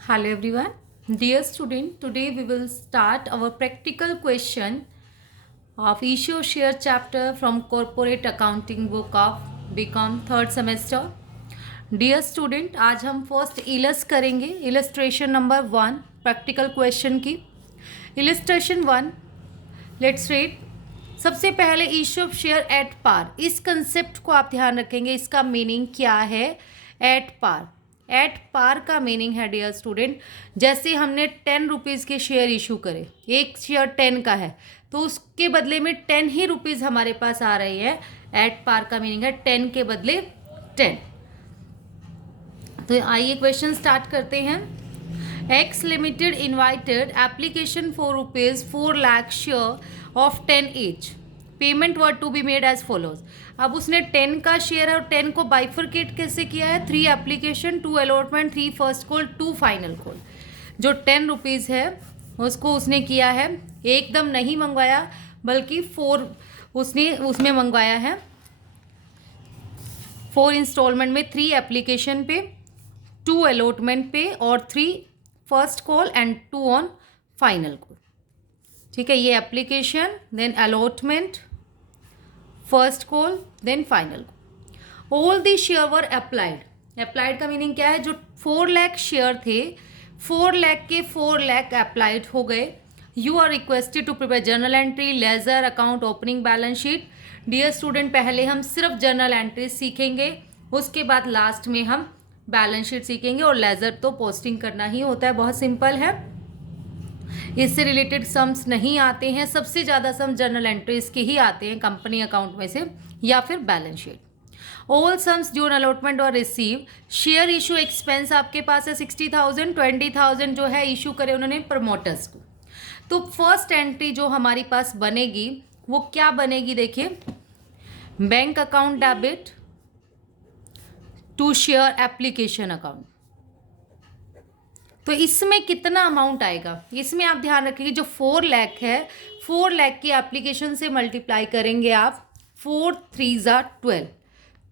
Hello everyone. Dear student, today we will start our practical question of issue of share chapter from corporate accounting book of BCom third semester. Dear student, आज हम first इलस करेंगे illustration number 1 practical question की। Illustration 1, let's read. सबसे पहले issue of share at par, इस concept को आप ध्यान रखेंगे। इसका मीनिंग क्या है? At par. एट पार का मीनिंग है डियर स्टूडेंट, जैसे हमने 10 रुपीज़ के शेयर इशू करे, एक शेयर 10 का है तो उसके बदले में 10 ही रुपीज़ हमारे पास आ रही है। एट पार का मीनिंग है 10 के बदले 10। तो आइए क्वेश्चन स्टार्ट करते हैं। X limited invited application for ₹4 lakh share of 10 each। Payment were to be made as follows. अब उसने 10 का शेयर है और 10 को बाइफरकेट कैसे किया है? 3 application, 2 allotment, 3 first call, 2 final call. जो 10 रुपीज़ है उसको उसने किया है, एकदम नहीं मंगवाया बल्कि 4 उसने उसमें मंगवाया है। 4 इंस्टॉलमेंट में, 3 एप्लीकेशन पे, 2 अलॉटमेंट पे और 3 first call and 2 on final call. ठीक है, ये application, then allotment, first call, then final call. All the share were applied. Applied का मीनिंग क्या है? जो 4 लाख शेयर थे, 4 लाख के 4 लाख अप्लाइड हो गए। You are requested to prepare journal entry, ledger account, opening balance sheet. Dear student, पहले हम सिर्फ जर्नल एंट्री सीखेंगे, उसके बाद लास्ट में हम बैलेंस शीट सीखेंगे और लेजर तो पोस्टिंग करना ही होता है, बहुत सिंपल है। इससे रिलेटेड सम्स नहीं आते हैं, सबसे ज़्यादा सम जर्नल एंट्रीज के ही आते हैं कंपनी अकाउंट में से या फिर balance sheet. All sums due allotment और रिसीव। शेयर इशू एक्सपेंस आपके पास है 60,000, 20,000 जो है इशू करे उन्होंने प्रमोटर्स को। तो फर्स्ट एंट्री जो हमारी पास बनेगी वो क्या बनेगी? देखिए, bank account debit to share application account. तो इसमें कितना अमाउंट आएगा? इसमें आप ध्यान रखिए, जो 4 लाख है, 4 लाख की एप्लीकेशन से मल्टीप्लाई करेंगे आप, 4 3 ज़ा 12,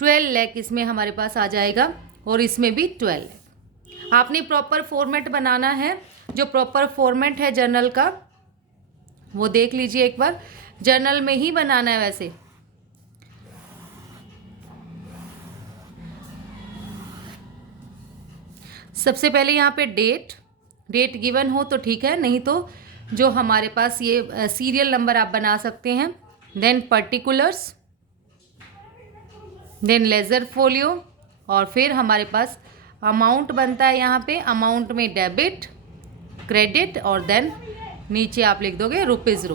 12 लाख इसमें हमारे पास आ जाएगा और इसमें भी 12 लाख। आपने प्रॉपर फॉर्मेट बनाना है। जो प्रॉपर फॉर्मेट है जर्नल का वो देख लीजिए एक बार, जर्नल में ही बनाना है। वैसे सबसे पहले यहाँ पे डेट गिवन हो तो ठीक है, नहीं तो जो हमारे पास ये सीरियल नंबर आप बना सकते हैं। Then particulars, then ledger folio और फिर हमारे पास अमाउंट बनता है। यहाँ पे अमाउंट में डेबिट, क्रेडिट और देन नीचे आप लिख दोगे रुपीज़।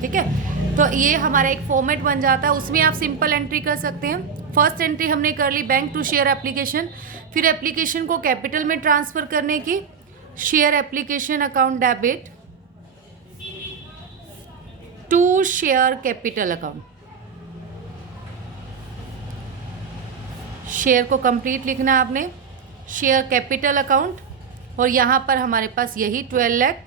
ठीक है, तो ये हमारा एक फॉर्मेट बन जाता है, उसमें आप सिंपल एंट्री कर सकते हैं। फर्स्ट एंट्री हमने कर ली बैंक टू शेयर एप्लीकेशन, फिर एप्लीकेशन को कैपिटल में ट्रांसफ़र करने की, share application account debit to share capital account. Share को कंप्लीट लिखना है आपने, शेयर कैपिटल अकाउंट, और यहाँ पर हमारे पास यही 12 लाख।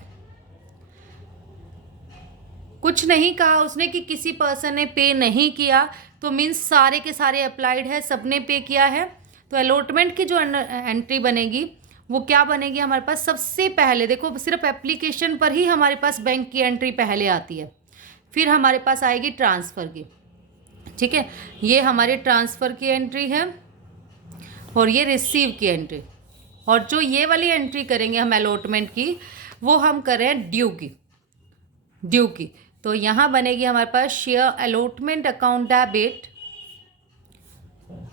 कुछ नहीं कहा उसने कि किसी पर्सन ने पे नहीं किया, तो मीन्स सारे के सारे अप्लाइड है, सबने पे किया है। तो अलॉटमेंट की जो एंट्री बनेगी वो क्या बनेगी हमारे पास? सबसे पहले देखो, सिर्फ एप्लीकेशन पर ही हमारे पास बैंक की एंट्री पहले आती है, फिर हमारे पास आएगी ट्रांसफ़र की। ठीक है, ये हमारे ट्रांसफ़र की एंट्री है और ये रिसीव की एंट्री। और जो ये वाली एंट्री करेंगे हम अलॉटमेंट की, वो हम करें ड्यू की। तो यहाँ बनेगी हमारे पास share allotment account debit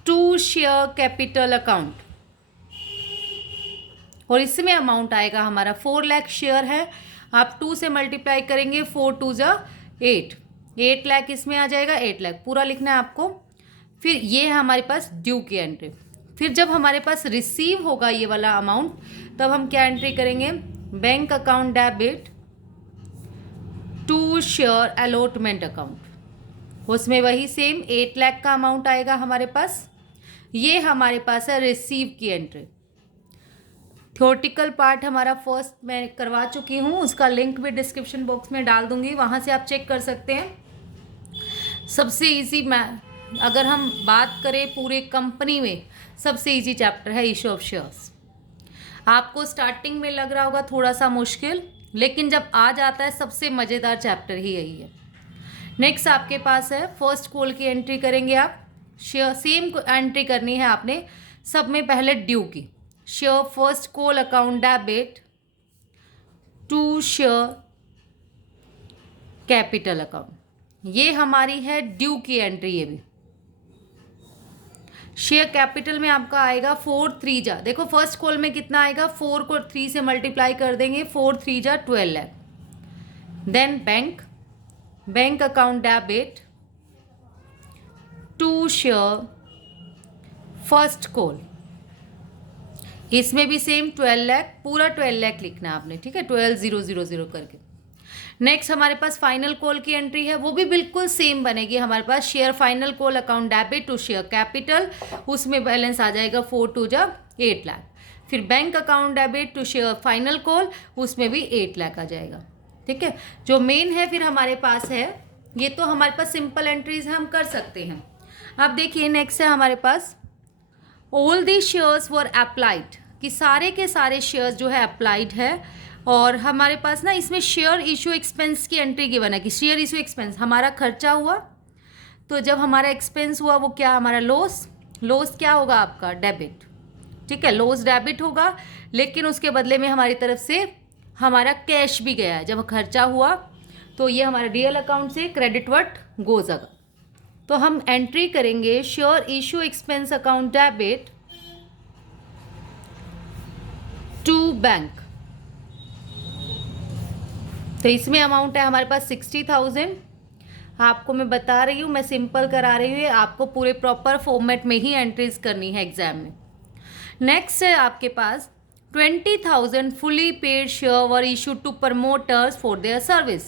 to share capital account, और इसमें अमाउंट आएगा हमारा 4 लाख शेयर है, आप 2 से मल्टीप्लाई करेंगे, 4 2 ज़ा 8, 8 लाख इसमें आ जाएगा, 8 लाख पूरा लिखना है आपको। फिर ये है हमारे पास ड्यू की एंट्री। फिर जब हमारे पास रिसीव होगा ये वाला अमाउंट, तब हम क्या एंट्री करेंगे? Bank account debit to share allotment account, उसमें वही सेम 8 लाख का अमाउंट आएगा हमारे पास। ये हमारे पास है रिसीव की एंट्री। थ्योरेटिकल पार्ट हमारा फर्स्ट मैं करवा चुकी हूँ, उसका लिंक भी डिस्क्रिप्शन बॉक्स में डाल दूंगी, वहाँ से आप चेक कर सकते हैं। सबसे इजी अगर हम बात करें पूरे कंपनी में, सबसे इजी चैप्टर है इशू ऑफ शेयर्स। आपको स्टार्टिंग में लग रहा होगा थोड़ा सा मुश्किल, लेकिन जब आ जाता है सबसे मज़ेदार चैप्टर ही यही है। नेक्स्ट आपके पास है फर्स्ट कॉल की एंट्री करेंगे आप। शेयर सेम एंट्री करनी है आपने सब में पहले ड्यू की। Share first call account debit to share capital account, ये हमारी है ड्यू की एंट्री। ये भी शेयर कैपिटल में आपका आएगा 4 3 जा, देखो फर्स्ट कॉल में कितना आएगा, 4 को 3 से मल्टीप्लाई कर देंगे, 4 3 जा 12 lakh. Then bank account debit to share first call, इसमें भी सेम 12 लाख, पूरा 12 लाख लिखना है आपने, ठीक है, 12000 करके। नेक्स्ट हमारे पास फाइनल कॉल की एंट्री है, वो भी बिल्कुल सेम बनेगी हमारे पास। Share final call account debit to share capital, उसमें बैलेंस आ जाएगा 4 2 जा 8 लाख। फिर bank account debit to share final call, उसमें भी 8 लाख आ जाएगा, ठीक है। जो मेन है फिर हमारे पास है, ये तो हमारे पास सिंपल एंट्रीज है, हम कर सकते हैं। अब देखिए नेक्स्ट है हमारे पास all the shares were applied, कि सारे के सारे शेयर्स जो है अप्लाइड है। और हमारे पास ना इसमें शेयर इशू एक्सपेंस की एंट्री गिवन है कि शेयर इशू एक्सपेंस हमारा खर्चा हुआ, तो जब हमारा एक्सपेंस हुआ वो क्या हमारा लॉस क्या होगा आपका डेबिट, ठीक है, लॉस डेबिट होगा। लेकिन उसके बदले में हमारी तरफ से हमारा कैश भी गया है, जब खर्चा हुआ तो ये हमारा रियल अकाउंट से क्रेडिट वर्ड गोज अगा। तो हम एंट्री करेंगे share issue expense account debit to bank, तो इसमें अमाउंट है हमारे पास 60,000। आपको मैं बता रही हूँ, मैं सिंपल करा रही हूँ, आपको पूरे प्रॉपर फॉर्मेट में ही एंट्रीज करनी है एग्जाम में। नेक्स्ट है आपके पास 20,000 fully paid share were issued to promoters for their service.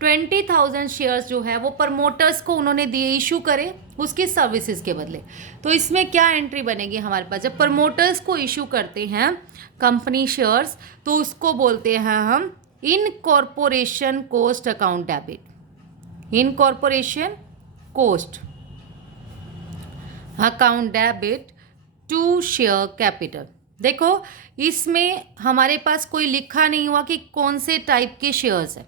20,000 shares जो है वो प्रमोटर्स को उन्होंने दिए, इशू करे उसकी सर्विसेज के बदले। तो इसमें क्या एंट्री बनेगी हमारे पास, जब प्रमोटर्स को इशू करते हैं कंपनी शेयर्स तो उसको बोलते हैं हम incorporation cost account debit, incorporation cost account debit to share capital. देखो इसमें हमारे पास कोई लिखा नहीं हुआ कि कौन से टाइप के शेयर्स है।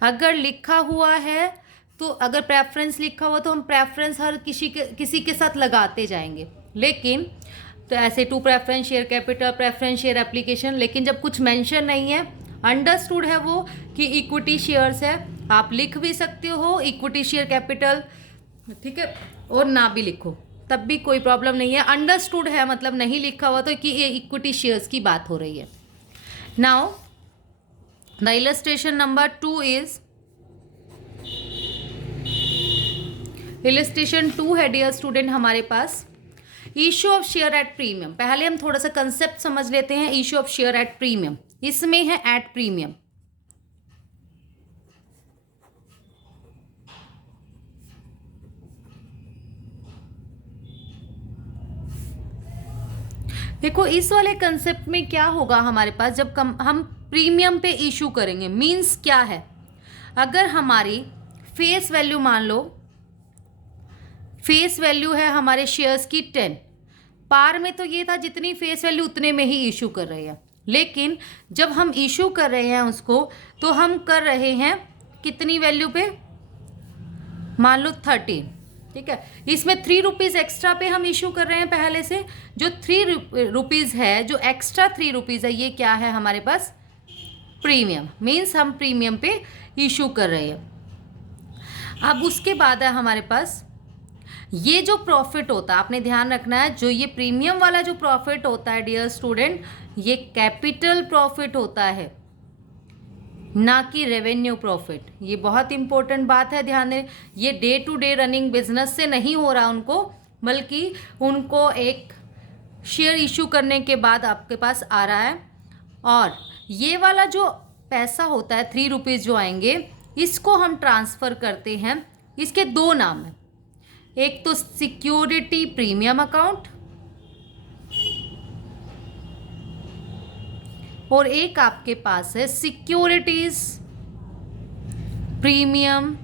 अगर लिखा हुआ है तो अगर प्रेफरेंस लिखा हुआ तो हम प्रेफरेंस हर किसी के साथ लगाते जाएंगे, लेकिन तो ऐसे to preference share capital, preference share application, लेकिन जब कुछ मेंशन नहीं है, अंडरस्टूड है वो कि इक्विटी शेयर्स है, आप लिख भी सकते हो इक्विटी शेयर कैपिटल, ठीक है, और ना भी लिखो तब भी कोई प्रॉब्लम नहीं है। अंडरस्टूड है मतलब नहीं लिखा हुआ तो कि ये इक्विटी शेयर्स की बात हो रही है। Now the illustration number 2 is illustration 2 है डियर स्टूडेंट हमारे पास issue of share at premium. पहले हम थोड़ा सा कंसेप्ट समझ लेते हैं issue of share at premium. इसमें है एट प्रीमियम, देखो इस वाले कंसेप्ट में क्या होगा हमारे पास, जब हम प्रीमियम पे इशू करेंगे, मींस क्या है, अगर हमारी फेस वैल्यू मान लो फेस वैल्यू है हमारे शेयर्स की 10, पार में तो ये था जितनी फेस वैल्यू उतने में ही इशू कर रहे हैं, लेकिन जब हम इशू कर रहे हैं उसको तो हम कर रहे हैं कितनी वैल्यू पे, मान लो 13, ठीक है, इसमें 3 रुपीज़ एक्स्ट्रा पे हम इशू कर रहे हैं पहले से। जो 3 रुपीज़ है, जो एक्स्ट्रा 3 रुपीज़ है, ये क्या है हमारे पास प्रीमियम, मीन्स हम प्रीमियम पे इशू कर रहे हैं। अब उसके बाद है हमारे पास ये जो प्रॉफिट होता है, आपने ध्यान रखना है, जो ये प्रीमियम वाला जो प्रॉफिट होता है डियर स्टूडेंट, ये कैपिटल प्रॉफिट होता है, ना कि रेवेन्यू प्रॉफिट। ये बहुत इंपॉर्टेंट बात है, ध्यान दें। ये day to day running business से नहीं हो रहा उनको, बल्कि उनको एक शेयर इशू करने के बाद आपके पास आ रहा है। और ये वाला जो पैसा होता है 3 रुपीज़ जो आएंगे, इसको हम ट्रांसफ़र करते हैं। इसके 2 नाम हैं, एक तो सिक्योरिटी प्रीमियम अकाउंट और एक आपके पास है सिक्योरिटीज प्रीमियम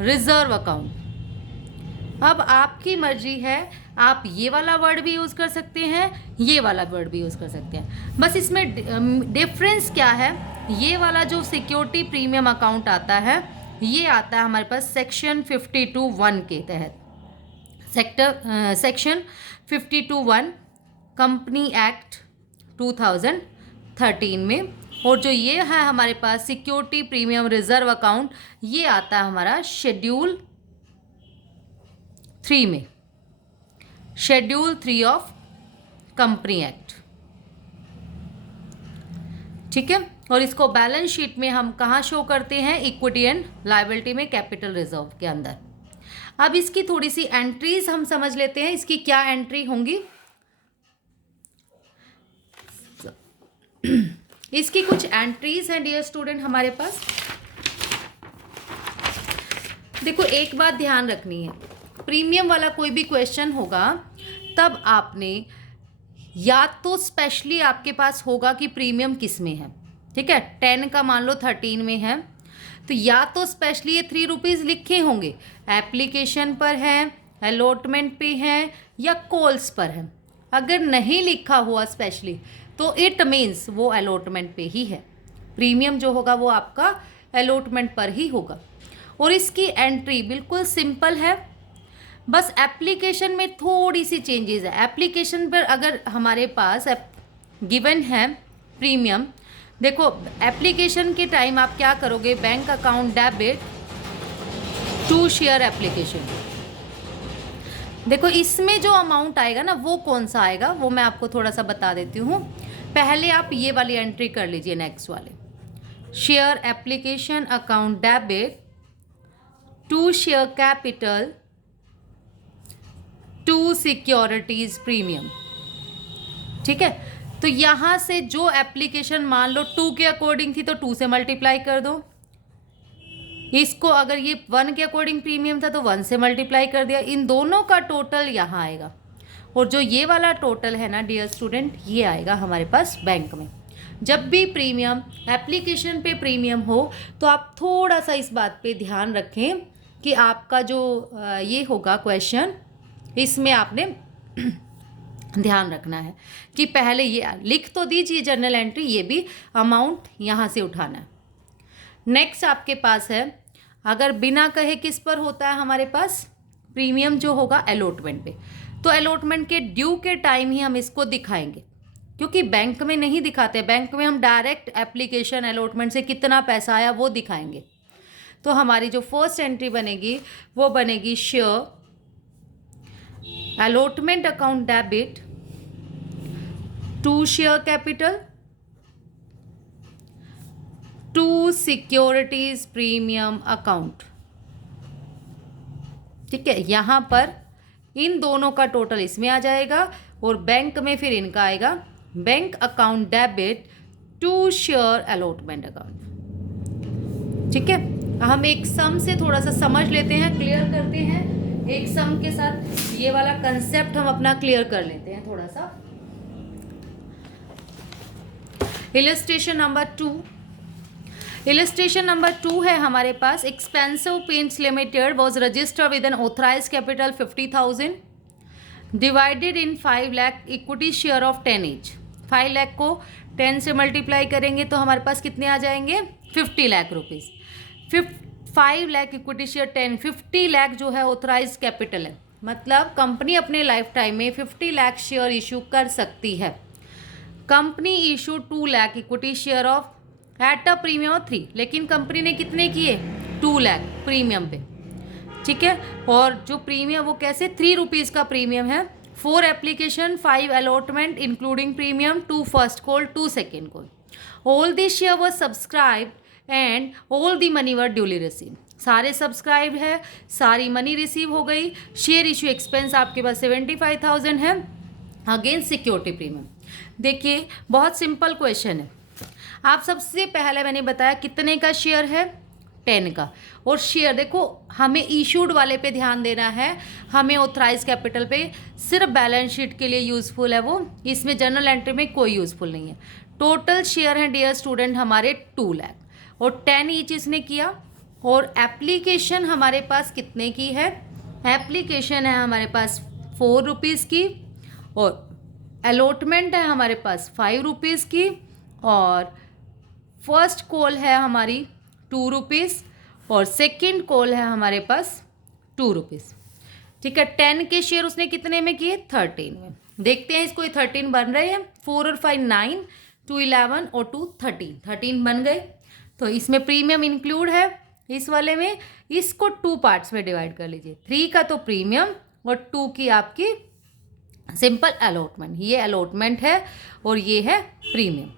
रिजर्व अकाउंट। अब आपकी मर्जी है, आप ये वाला वर्ड भी यूज़ कर सकते हैं, ये वाला वर्ड भी यूज़ कर सकते हैं। बस इसमें डिफरेंस क्या है, ये वाला जो सिक्योरिटी प्रीमियम अकाउंट आता है, ये आता है हमारे पास सेक्शन 52(1) के तहत, सेक्शन 52(1) कंपनी एक्ट 2013 में। और जो ये है हमारे पास सिक्योरिटी प्रीमियम रिजर्व अकाउंट, ये आता है हमारा शेड्यूल 3 में, शेड्यूल 3 ऑफ कंपनी एक्ट। ठीक है, और इसको बैलेंस शीट में हम कहाँ शो करते हैं, इक्विटी एंड लायबिलिटी में, कैपिटल रिजर्व के अंदर। अब इसकी थोड़ी सी एंट्रीज हम समझ लेते हैं, इसकी क्या एंट्री होंगी। इसकी कुछ एंट्रीज हैं डियर स्टूडेंट हमारे पास। देखो एक बात ध्यान रखनी है, प्रीमियम वाला कोई भी क्वेश्चन होगा तब आपने या तो स्पेशली आपके पास होगा कि प्रीमियम किस में है, ठीक है, 10 का मान लो 13 में है, तो या तो स्पेशली ये 3 रुपीज़ लिखे होंगे, एप्लीकेशन पर है, अलॉटमेंट पे है, या कॉल्स पर है। अगर नहीं लिखा हुआ स्पेशली तो इट मीन्स वो अलॉटमेंट पे ही है, प्रीमियम जो होगा वो आपका अलॉटमेंट पर ही होगा। और इसकी एंट्री बिल्कुल सिंपल है, बस एप्लीकेशन में थोड़ी सी चेंजेस है। एप्लीकेशन पर अगर हमारे पास गिवन है प्रीमियम, देखो एप्लीकेशन के टाइम आप क्या करोगे, bank account debit to share application. देखो इसमें जो अमाउंट आएगा ना वो कौन सा आएगा, वो मैं आपको थोड़ा सा बता देती हूँ। पहले आप ये वाली एंट्री कर लीजिए, नेक्स्ट वाले, share application account debit to share capital to securities premium. ठीक है, तो यहां से जो एप्लीकेशन मान लो 2 के अकॉर्डिंग थी तो 2 से मल्टीप्लाई कर दो, इसको अगर ये 1 के अकॉर्डिंग प्रीमियम था तो 1 से मल्टीप्लाई कर दिया, इन दोनों का टोटल यहाँ आएगा। और जो ये वाला टोटल है ना डियर स्टूडेंट, ये आएगा हमारे पास बैंक में। जब भी प्रीमियम एप्लीकेशन पे प्रीमियम हो तो आप थोड़ा सा इस बात पे ध्यान रखें कि आपका जो ये होगा क्वेश्चन, इसमें आपने ध्यान रखना है कि पहले ये लिख तो दीजिए जर्नल एंट्री, ये भी अमाउंट यहाँ से उठाना है। नेक्स्ट आपके पास है, अगर बिना कहे किस पर होता है हमारे पास प्रीमियम जो होगा, अलॉटमेंट पे, तो अलॉटमेंट के ड्यू के टाइम ही हम इसको दिखाएंगे, क्योंकि बैंक में नहीं दिखाते। बैंक में हम डायरेक्ट एप्लीकेशन अलॉटमेंट से कितना पैसा आया वो दिखाएंगे। तो हमारी जो फर्स्ट एंट्री बनेगी वो बनेगी share allotment account debit to share capital to securities premium account. ठीक है, यहां पर इन दोनों का टोटल इसमें आ जाएगा और बैंक में फिर इनका आएगा bank account debit to share allotment account. ठीक है, हम एक सम से थोड़ा सा समझ लेते हैं, क्लियर करते हैं, एक सम के साथ ये वाला कंसेप्ट हम अपना क्लियर कर लेते हैं थोड़ा सा। इलस्ट्रेशन नंबर 2, इलस्ट्रेशन नंबर 2 है हमारे पास, Expensive Paints Limited was registered with an authorise capital 50,000 divided in 5 lakh equity share of 10 each. 5 lakh को 10 से मल्टीप्लाई करेंगे तो हमारे पास कितने आ जाएंगे, 50 lakh rupees. 5 lakh equity share 10, 50 lakh जो है ऑथराइज कैपिटल है, मतलब कंपनी अपने लाइफ टाइम में 50 लाख शेयर इशू कर सकती है। Company issue 2 lakh equity share of eight a premium of 3, लेकिन कंपनी ने कितने किए, 2 लाख प्रीमियम पे। ठीक है, और जो प्रीमियम वो कैसे, 3 रुपीज़ का प्रीमियम है, 4 application, 5 allotment including premium, 2 first call, 2 second call. All the share was subscribed and all the money were duly receive. सारे सब्सक्राइब है, सारी मनी रिसीव हो गई। शेयर इशू एक्सपेंस आपके पास 75,000 है अगेंस्ट सिक्योरिटी प्रीमियम। देखिए बहुत सिंपल क्वेश्चन है। आप सबसे पहले मैंने बताया कितने का शेयर है, 10 का। और शेयर देखो हमें इशूड वाले पे ध्यान देना है, हमें ऑथराइज कैपिटल पे सिर्फ बैलेंस शीट के लिए यूज़फुल है वो, इसमें जर्नल एंट्री में कोई यूज़फुल नहीं है। टोटल शेयर हैं डियर स्टूडेंट हमारे 2 लाख और 10 ईच इसने किया। और एप्लीकेशन हमारे पास कितने की है, एप्लीकेशन है हमारे पास 4 रुपीज़ की, और अलॉटमेंट है हमारे पास 5 रुपीज़ की, और फर्स्ट कॉल है हमारी 2 रुपीज़, और सेकंड कॉल है हमारे पास 2 रुपीज़। ठीक है, 10 के शेयर उसने कितने में किए? 13 में। देखते हैं इसको, ये 13 बन रहे हैं। 4 और 5 9, 2 11 और 2 13 बन गए। तो इसमें प्रीमियम इंक्लूड है इस वाले में। इसको 2 पार्ट्स में डिवाइड कर लीजिए, 3 का तो प्रीमियम और 2 की आपकी सिंपल अलॉटमेंट। ये अलॉटमेंट है और ये है प्रीमियम।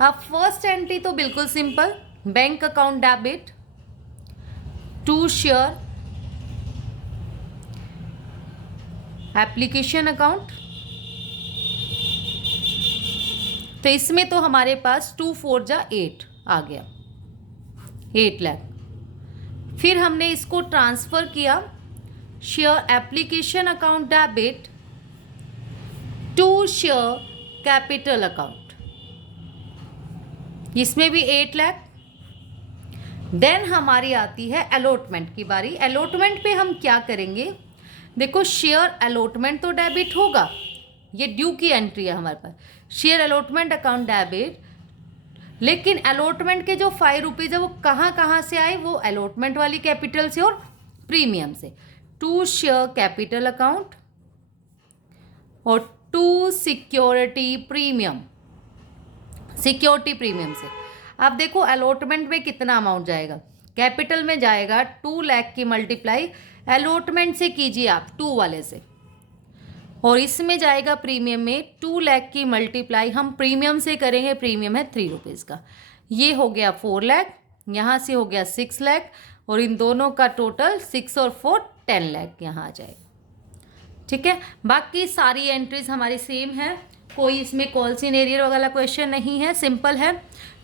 अब फर्स्ट एंट्री तो बिल्कुल simple, bank account debit to share application account. तो इसमें तो हमारे पास 2 4 जा 8 आ गया, 8 लाख। फिर हमने इसको ट्रांसफर किया share application account debit to share capital account, इसमें भी 8 लाख। देन हमारी आती है अलॉटमेंट की बारी। अलॉटमेंट पे हम क्या करेंगे? देखो, शेयर अलॉटमेंट तो डेबिट होगा, ये ड्यू की एंट्री है हमारे पास, शेयर अलॉटमेंट अकाउंट डेबिट। लेकिन अलॉटमेंट के जो 5 रुपीज़ है वो कहाँ से आए? वो अलॉटमेंट वाली कैपिटल से और प्रीमियम से। टू शेयर कैपिटल अकाउंट और to security premium, security premium से। अब देखो अलॉटमेंट में कितना अमाउंट जाएगा? कैपिटल में जाएगा 2 लाख की मल्टीप्लाई अलॉटमेंट से कीजिए आप 2 वाले से, और इसमें जाएगा प्रीमियम में 2 लाख की मल्टीप्लाई हम प्रीमियम से करेंगे। प्रीमियम है 3 रुपीज़ का, ये हो गया 4 लाख, यहाँ से हो गया 6 लाख, और इन दोनों का टोटल 6 और 4 10 लाख यहाँ आ जाएगा। ठीक है, बाकी सारी एंट्रीज हमारी सेम है, कोई इसमें कॉल सिनेरियो वाला क्वेश्चन नहीं है, सिंपल है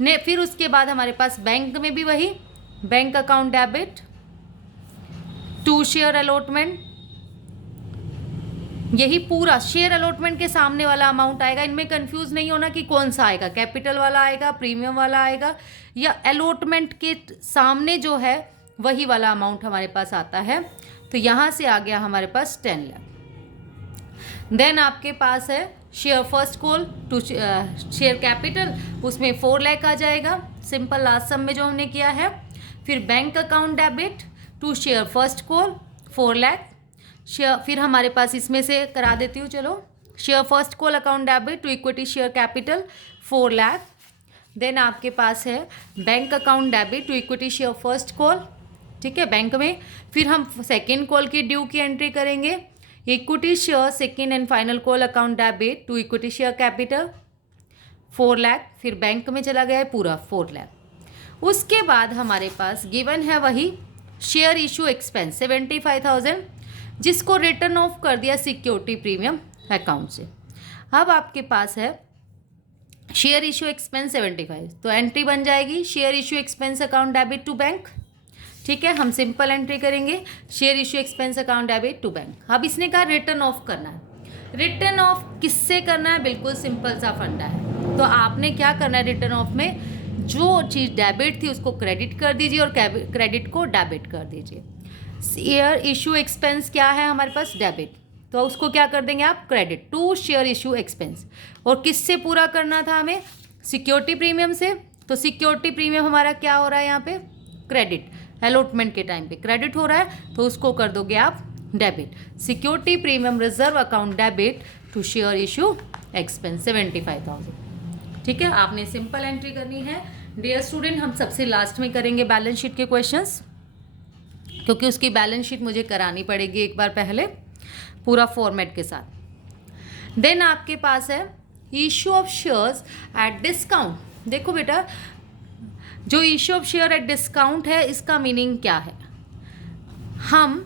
ने। फिर उसके बाद हमारे पास बैंक में भी वही, bank account debit to share allotment, यही पूरा शेयर अलॉटमेंट के सामने वाला अमाउंट आएगा। इनमें कंफ्यूज नहीं होना कि कौन सा आएगा, कैपिटल वाला आएगा, प्रीमियम वाला आएगा, या अलॉटमेंट के सामने जो है वही वाला अमाउंट हमारे पास आता है। तो यहाँ से आ गया हमारे पास 10 लाख। देन आपके पास है share first call to share capital, उसमें 4 लाख आ जाएगा, सिंपल लास्ट सम में जो हमने किया है। फिर bank account debit to share first call 4 lakh. Share फिर हमारे पास इसमें से करा देती हूँ, चलो, share first call account debit to equity share capital 4 lakh. Then आपके पास है bank account debit to equity share first call, ठीक है, बैंक में। फिर हम सेकेंड कॉल की ड्यू की एंट्री करेंगे, equity share second and final call account debit to equity share capital 4 lakh. फिर बैंक में चला गया है पूरा 4 लाख। उसके बाद हमारे पास गिवन है वही शेयर इशू एक्सपेंस 75,000, जिसको रिटर्न ऑफ कर दिया सिक्योरिटी प्रीमियम अकाउंट से। अब आपके पास है शेयर इशू एक्सपेंस 75, तो एंट्री बन जाएगी share issue expense account debit to bank. ठीक है, हम सिंपल एंट्री करेंगे share issue expense account debit to bank. अब इसने कहा रिटर्न ऑफ करना है, रिटर्न ऑफ किससे करना है? बिल्कुल सिंपल सा फंडा है। तो आपने क्या करना है रिटर्न ऑफ में? जो चीज़ डेबिट थी उसको क्रेडिट कर दीजिए और क्रेडिट को डेबिट कर दीजिए। शेयर इशू एक्सपेंस क्या है हमारे पास? डेबिट, तो उसको क्या कर देंगे आप? Credit to share issue expense. और किससे पूरा करना था हमें? सिक्योरिटी प्रीमियम से। तो सिक्योरिटी प्रीमियम हमारा क्या हो रहा है यहाँ पे? क्रेडिट, अलॉटमेंट के टाइम पे क्रेडिट हो रहा है, तो उसको कर दोगे आप debit. Security premium reserve account debit to share issue expense 75,000। ठीक है, आपने सिंपल एंट्री करनी है। डियर स्टूडेंट, हम सबसे लास्ट में करेंगे बैलेंस शीट के क्वेश्चंस, क्योंकि उसकी बैलेंस शीट मुझे करानी पड़ेगी एक बार पहले पूरा फॉर्मेट के साथ। देन आपके पास है issue of shares at discount. देखो बेटा, जो issue of share at discount है, इसका मीनिंग क्या है? हम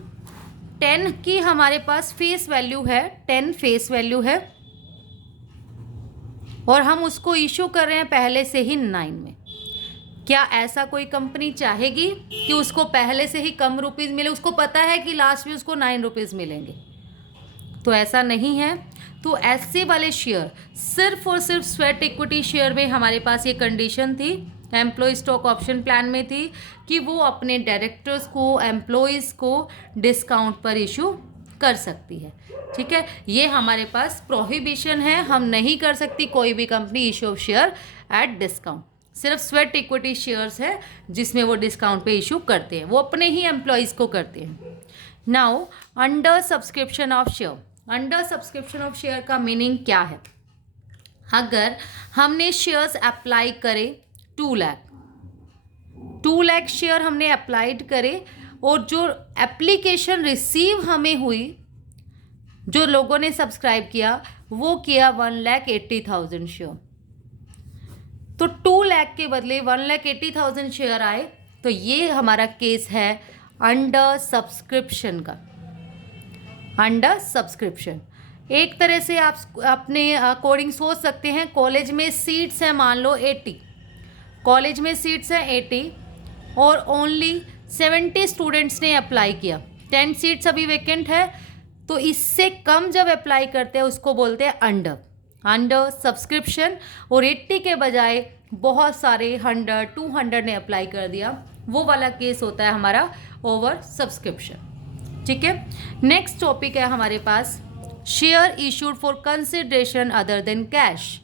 10 की हमारे पास फेस वैल्यू है, 10 फेस वैल्यू है, और हम उसको इशू कर रहे हैं पहले से ही 9 में। क्या ऐसा कोई कंपनी चाहेगी कि उसको पहले से ही कम रुपीज़ मिले? उसको पता है कि लास्ट में उसको 9 रुपीज़ मिलेंगे, तो ऐसा नहीं है। तो ऐसे वाले शेयर सिर्फ और सिर्फ स्वेट इक्विटी शेयर में हमारे पास ये कंडीशन थी, एम्प्लॉय स्टॉक ऑप्शन प्लान में थी कि वो अपने डायरेक्टर्स को, एम्प्लॉयज़ को डिस्काउंट पर इशू कर सकती है। ठीक है, ये हमारे पास प्रोहिबिशन है, हम नहीं कर सकती कोई भी company issue of share at discount. सिर्फ स्वेट इक्विटी शेयर्स है जिसमें वो डिस्काउंट पे इशू करते हैं, वो अपने ही एम्प्लॉयज़ को करते हैं। Now under subscription of share, under subscription of share का मीनिंग क्या है? अगर हमने शेयर्स अप्लाई करे 2 लाख शेयर हमने अप्लाइड करे और जो एप्लीकेशन रिसीव हमें हुई, जो लोगों ने सब्सक्राइब किया वो किया 1,80,000 शेयर, तो 2 लाख के बदले 1,80,000 शेयर आए, तो ये हमारा केस है अंडर सब्सक्रिप्शन का। अंडर सब्सक्रिप्शन एक तरह से आप अपने अकॉर्डिंग सोच सकते हैं, कॉलेज में सीट्स हैं मान लो 80, कॉलेज में सीट्स हैं 80 और ओनली 70 स्टूडेंट्स ने अप्लाई किया, 10 सीट्स अभी वैकेंट है, तो इससे कम जब अप्लाई करते हैं उसको बोलते हैं अंडर सब्सक्रिप्शन। और 80 के बजाय बहुत सारे 100, 200 ने अप्लाई कर दिया, वो वाला केस होता है हमारा ओवर सब्सक्रिप्शन। ठीक है, नेक्स्ट टॉपिक है हमारे पास share issued for consideration other than cash.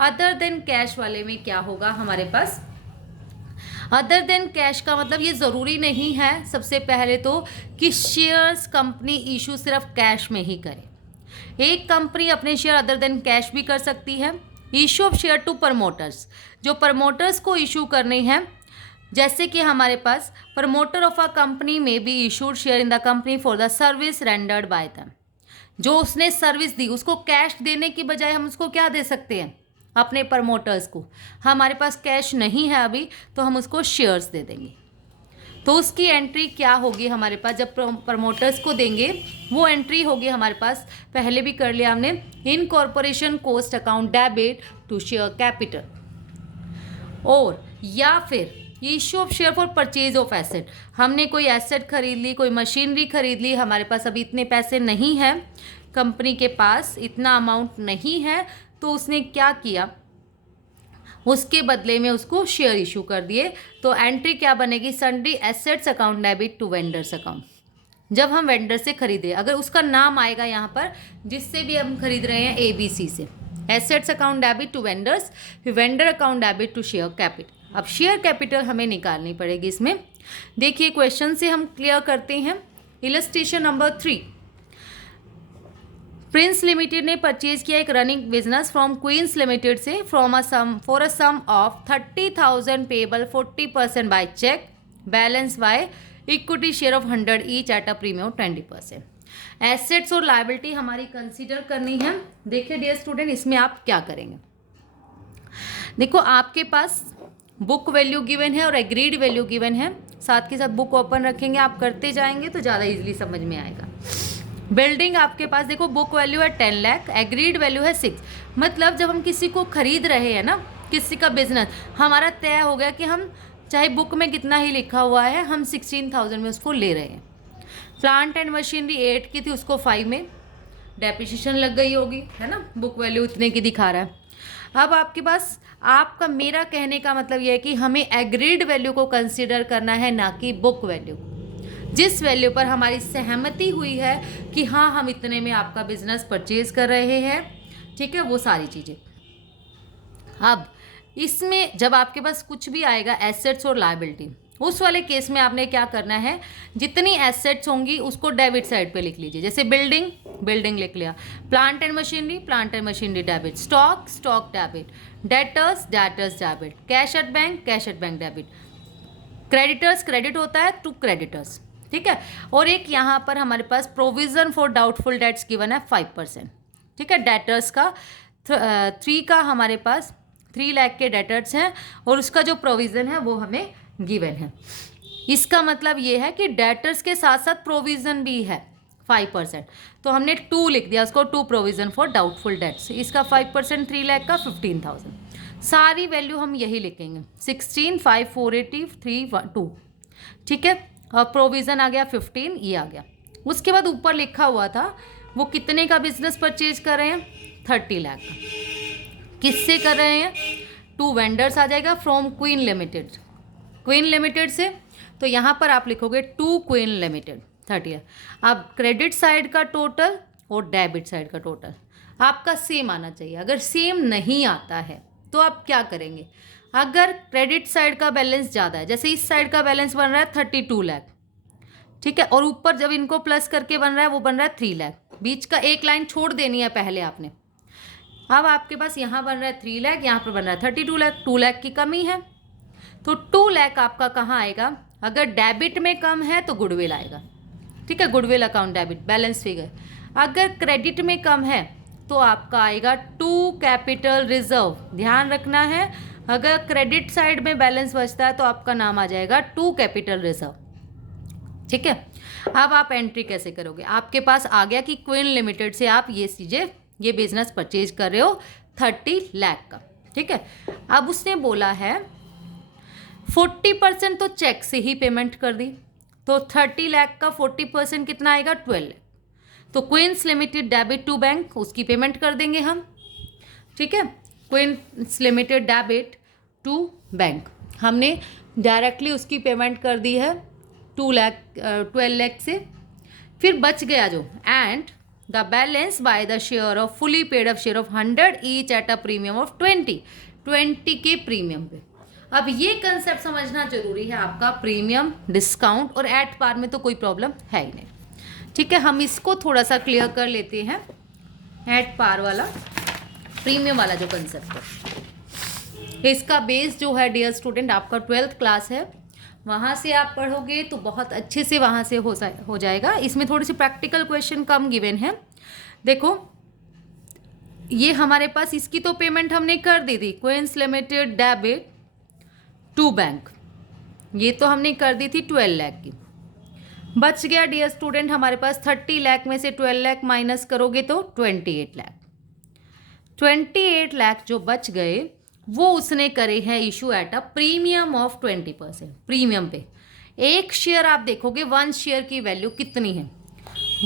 Other than cash वाले में क्या होगा हमारे पास? अदर देन कैश का मतलब ये ज़रूरी नहीं है सबसे पहले तो कि शेयर्स कंपनी इशू सिर्फ कैश में ही करे। एक कंपनी अपने शेयर अदर देन कैश भी कर सकती है। Issue of share to promoters, जो प्रमोटर्स को इशू करने हैं, जैसे कि हमारे पास promoter of a company may be issued share in the company for the service rendered by them. जो उसने सर्विस दी उसको कैश देने की बजाय हम उसको क्या दे सकते हैं? अपने प्रमोटर्स को। हमारे पास कैश नहीं है अभी तो हम उसको शेयर्स दे देंगे। तो उसकी एंट्री क्या होगी हमारे पास जब प्रमोटर्स को देंगे? वो एंट्री होगी हमारे पास, पहले भी कर लिया हमने, incorporation cost account debit to share capital, और या फिर issue of share for purchase of asset. हमने कोई एसेट खरीद ली, कोई मशीनरी खरीद ली, हमारे पास अभी इतने पैसे नहीं हैं, कंपनी के पास इतना अमाउंट नहीं है, तो उसने क्या किया, उसके बदले में उसको शेयर इशू कर दिए। तो एंट्री क्या बनेगी? Sundry assets account debit to vendors account. जब हम वेंडर से खरीदे, अगर उसका नाम आएगा यहाँ पर जिससे भी हम खरीद रहे हैं ABC से, assets account debit to vendors, फिर vendor account debit to share capital. अब शेयर कैपिटल हमें निकालनी पड़ेगी इसमें। देखिए क्वेश्चन से हम क्लियर करते हैं। इलस्ट्रेशन नंबर 3, प्रिंस लिमिटेड ने परचेज किया एक running business from Queens Limited से for a sum of 30,000 payable 40% by cheque, balance by equity share of 100 each at a premium 20%। Assets और लायबिलिटी हमारी कंसीडर करनी है। देखिए डियर स्टूडेंट, इसमें आप क्या करेंगे? देखो आपके पास बुक वैल्यू गिवन है और एग्रीड वैल्यू गिवन है, साथ के साथ बुक ओपन रखेंगे, आप करते जाएंगे तो ज़्यादा इजीली समझ में आएगा। बिल्डिंग आपके पास देखो बुक वैल्यू है 10 लाख, एग्रीड वैल्यू है 6। मतलब जब हम किसी को खरीद रहे हैं ना, किसी का बिजनेस, हमारा तय हो गया कि हम चाहे बुक में कितना ही लिखा हुआ है, हम 16,000 में उसको ले रहे हैं। प्लांट एंड मशीनरी 8 की थी, उसको 5 में डेप्रिसिएशन लग गई होगी, है ना, बुक वैल्यू इतने की दिखा रहा है। अब आपके पास, आपका मेरा कहने का मतलब यह है कि हमें एग्रीड वैल्यू को कंसीडर करना है, ना कि बुक वैल्यू। जिस वैल्यू पर हमारी सहमति हुई है कि हाँ हम इतने में आपका बिजनेस परचेज कर रहे हैं, ठीक है, वो सारी चीज़ें। अब इसमें जब आपके पास कुछ भी आएगा एसेट्स और लायबिलिटी, उस वाले केस में आपने क्या करना है, जितनी एसेट्स होंगी उसको डेबिट साइड पे लिख लीजिए। जैसे बिल्डिंग लिख लिया, plant and machinery debit, stock debit, debtors debit, cash at bank debit, creditors credit होता है टू क्रेडिटर्स, ठीक है। और एक यहाँ पर हमारे पास provision for doubtful debts given है 5%, ठीक है। डेटर्स का 3 का हमारे पास 3 लाख के डेटर्स हैं और उसका जो प्रोविज़न है वो हमें गिवन है। इसका मतलब ये है कि डेटर्स के साथ साथ प्रोविज़न भी है 5%, तो हमने 2 लिख दिया उसको, 2 प्रोविज़न फॉर डाउटफुल डेट्स। इसका 5% 3 लाख का 15,000, सारी वैल्यू हम यही लिखेंगे, 16, 5, 480, 3, 2, ठीक है। और प्रोविज़न आ गया 15, ये आ गया। उसके बाद ऊपर लिखा हुआ था वो कितने का बिजनेस परचेज कर रहे हैं? 30 लाख का। किससे कर रहे हैं? 2 वेंडर्स आ जाएगा from queen limited, queen limited से। तो यहाँ पर आप लिखोगे 2 क्वीन लिमिटेड 30। अब क्रेडिट साइड का टोटल और डेबिट साइड का टोटल आपका सेम आना चाहिए। अगर सेम नहीं आता है तो आप क्या करेंगे? अगर क्रेडिट साइड का बैलेंस ज़्यादा है, जैसे इस साइड का बैलेंस बन रहा है 32 लाख, ठीक है, और ऊपर जब इनको प्लस करके बन रहा है वो बन रहा है 3 लाख, बीच का एक लाइन छोड़ देनी है पहले आपने। अब आपके पास यहाँ बन रहा है 3 लाख, यहाँ पर बन रहा है 32 लाख, 2 लाख की कमी है। तो 2 लाख आपका कहाँ आएगा? अगर डेबिट में कम है तो गुडविल आएगा, ठीक है, goodwill account debit balance figure. अगर क्रेडिट में कम है तो आपका आएगा 2 कैपिटल रिजर्व। ध्यान रखना है, अगर क्रेडिट साइड में बैलेंस बचता है तो आपका नाम आ जाएगा 2 कैपिटल रिजर्व, ठीक है। अब आप एंट्री कैसे करोगे? आपके पास आ गया कि क्वीन लिमिटेड से आप ये बिजनेस परचेज कर रहे हो 30 लाख का, ठीक है। अब उसने बोला है 40% तो चेक से ही पेमेंट कर दी, तो 30 लाख का 40% कितना आएगा? 12 लाख। तो Queens limited debit to bank, उसकी पेमेंट कर देंगे हम, ठीक है। Queens limited debit to bank, हमने डायरेक्टली उसकी पेमेंट कर दी है 12 लाख से। फिर बच गया जो, and the balance by the share of fully paid up share of 100 each at a premium of 20 के प्रीमियम पे। अब ये कंसेप्ट समझना जरूरी है आपका, प्रीमियम, डिस्काउंट और एट पार में तो कोई प्रॉब्लम है ही नहीं, ठीक है। हम इसको थोड़ा सा क्लियर कर लेते हैं, एट पार वाला प्रीमियम वाला जो कंसेप्ट है। इसका बेस जो है डियर स्टूडेंट आपका 12th क्लास है, वहाँ से आप पढ़ोगे तो बहुत अच्छे से वहाँ से हो जाएगा। इसमें थोड़ी सी प्रैक्टिकल क्वेश्चन कम गिवन है। देखो ये हमारे पास इसकी तो पेमेंट हमने कर दी थी, Queens limited debit to bank, ये तो हमने कर दी थी 12 लाख की। बच गया डियर स्टूडेंट हमारे पास 30 लाख में से 12 लाख माइनस करोगे तो 28 लाख। 28 लाख जो बच गए वो उसने करे हैं issue at a premium of 20%। Premium पे एक शेयर आप देखोगे 1 शेयर की वैल्यू कितनी है?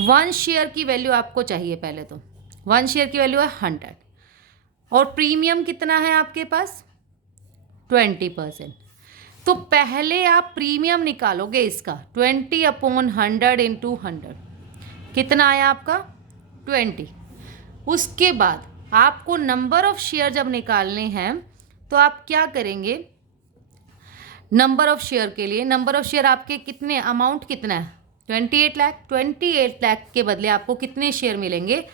1 शेयर की वैल्यू आपको चाहिए, पहले तो 1 शेयर की वैल्यू है 100 और प्रीमियम कितना है आपके पास? 20%। तो पहले आप प्रीमियम निकालोगे इसका 20/100 इंटू 100, कितना आया आपका? 20। उसके बाद आपको नंबर ऑफ शेयर जब निकालने हैं तो आप क्या करेंगे? नंबर ऑफ शेयर के लिए, नंबर ऑफ शेयर आपके कितने, अमाउंट कितना है? 28 लाख। 28 लाख के बदले आपको कितने शेयर मिलेंगे?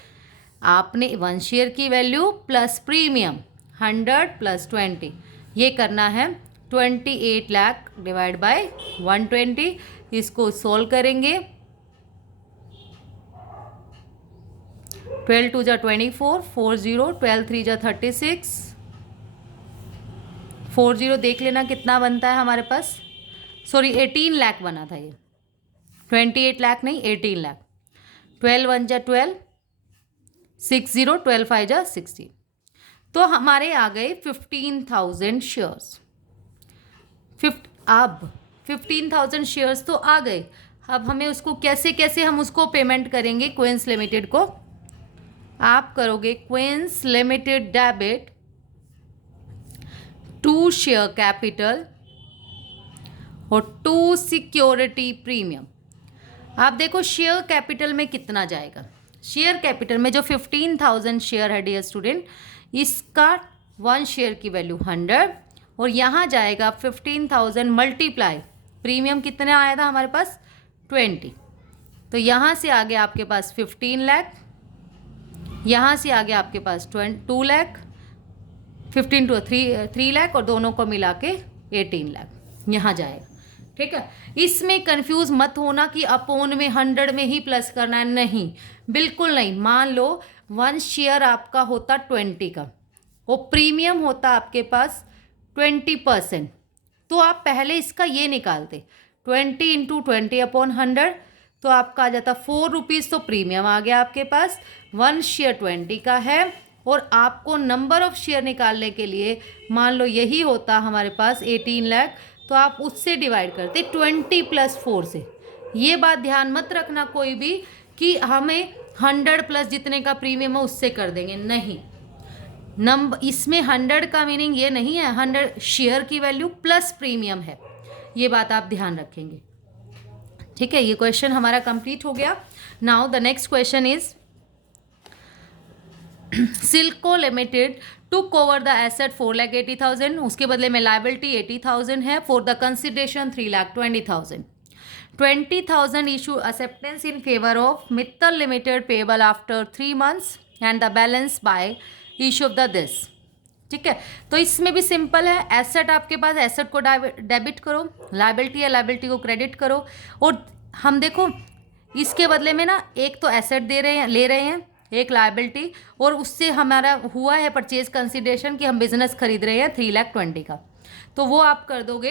आपने 1 शेयर की वैल्यू प्लस प्रीमियम 100 प्लस 20, ये करना है 28 लाख डिवाइड बाय 120। इसको सोल्व करेंगे, 12 2 जा 24, 40, 12 3 जा 36, 40 देख लेना कितना बनता है हमारे पास, सॉरी 18 लाख बना था ये, 28 लाख नहीं 18 लाख। 12 1 जा 12, 60, 12 5 जा 60। तो हमारे आ गए 15,000 शेयर्स। अब 15,000 शेयर्स तो आ गए। अब हमें उसको कैसे हम उसको पेमेंट करेंगे? क्वींस लिमिटेड को आप करोगे Queens limited debit to share capital और 2 सिक्योरिटी प्रीमियम। आप देखो शेयर कैपिटल में कितना जाएगा? शेयर कैपिटल में जो 15,000 शेयर है डियर स्टूडेंट, इसका 1 शेयर की वैल्यू 100 और यहाँ जाएगा 15,000 मल्टीप्लाई प्रीमियम कितना आया था हमारे पास? 20। तो यहाँ से आ गया आपके पास 15 लाख, यहाँ से आ गया आपके पास 2 लाख, 15 to 3 लाख और दोनों को मिला के 18 लाख यहाँ जाएगा, ठीक है। इसमें कंफ्यूज मत होना कि अपोन में 100 में ही प्लस करना है, नहीं, बिल्कुल नहीं। मान लो 1 शेयर आपका होता 20 का और प्रीमियम होता आपके पास 20%, तो आप पहले इसका ये निकालते 20 इंटू 20/100, तो आपका आ जाता 4 रुपीज़। तो प्रीमियम आ गया आपके पास, 1 शेयर 20 का है और आपको नंबर ऑफ शेयर निकालने के लिए मान लो यही होता हमारे पास 18 लाख, तो आप उससे डिवाइड करते 20 + 4 से। ये बात ध्यान मत रखना कोई भी कि हमें 100 प्लस जितने का प्रीमियम है उससे कर देंगे, नहीं। नंबर इसमें 100 का मीनिंग ये नहीं है 100 शेयर की वैल्यू प्लस प्रीमियम है, ये बात आप ध्यान रखेंगे। ठीक है, ये क्वेश्चन हमारा कंप्लीट हो गया। Now the next question is Silco Limited to cover the asset 4,80,000, उसके बदले में लाइबिलिटी 80,000 है, for the consideration 3,20,000। 20,000 issue acceptance in favour of Mittal Limited payable after 3 months and the balance by issue of the this. ठीक है, तो इसमें भी simple है, एसेट आपके पास, एसेट को डेबिट करो, लाइबिलिटी है, लाइबिलिटी को क्रेडिट करो। और हम देखो इसके बदले में ना एक तो एसेट दे रहे हैं, ले रहे हैं, एक लाइबिलिटी, और उससे हमारा हुआ है परचेज कंसिडरेशन कि हम बिजनेस खरीद रहे हैं 3,20,000 का, तो वो आप कर दोगे